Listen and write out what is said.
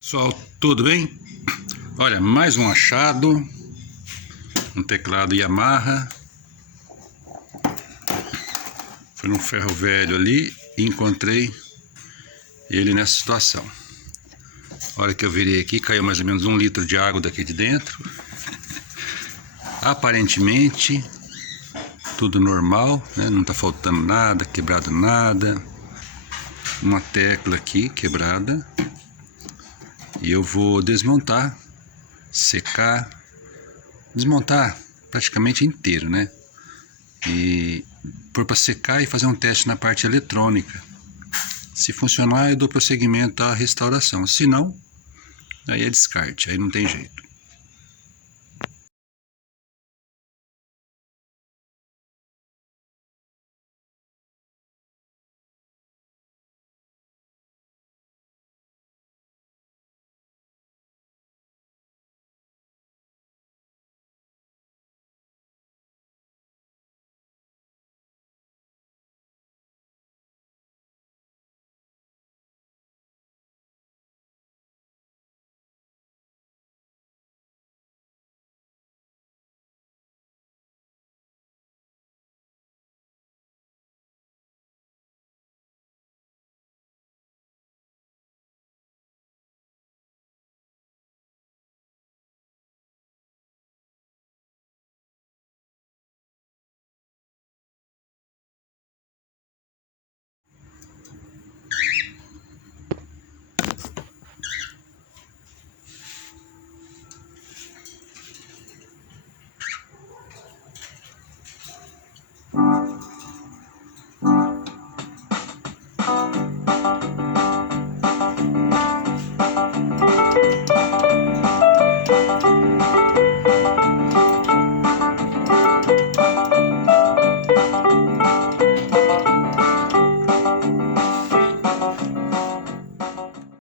Pessoal, tudo bem? Olha, mais um achado, um teclado Yamaha. Fui num ferro velho ali e encontrei ele nessa situação. A hora que eu virei aqui, caiu mais ou menos 1 litro de água daqui de dentro. Aparentemente tudo normal, né? Não tá faltando nada, quebrado nada. Uma tecla aqui quebrada. E eu vou desmontar, secar, desmontar praticamente inteiro, né? E pôr para secar e fazer um teste na parte eletrônica. Se funcionar, eu dou prosseguimento à restauração. Se não, aí é descarte, aí não tem jeito.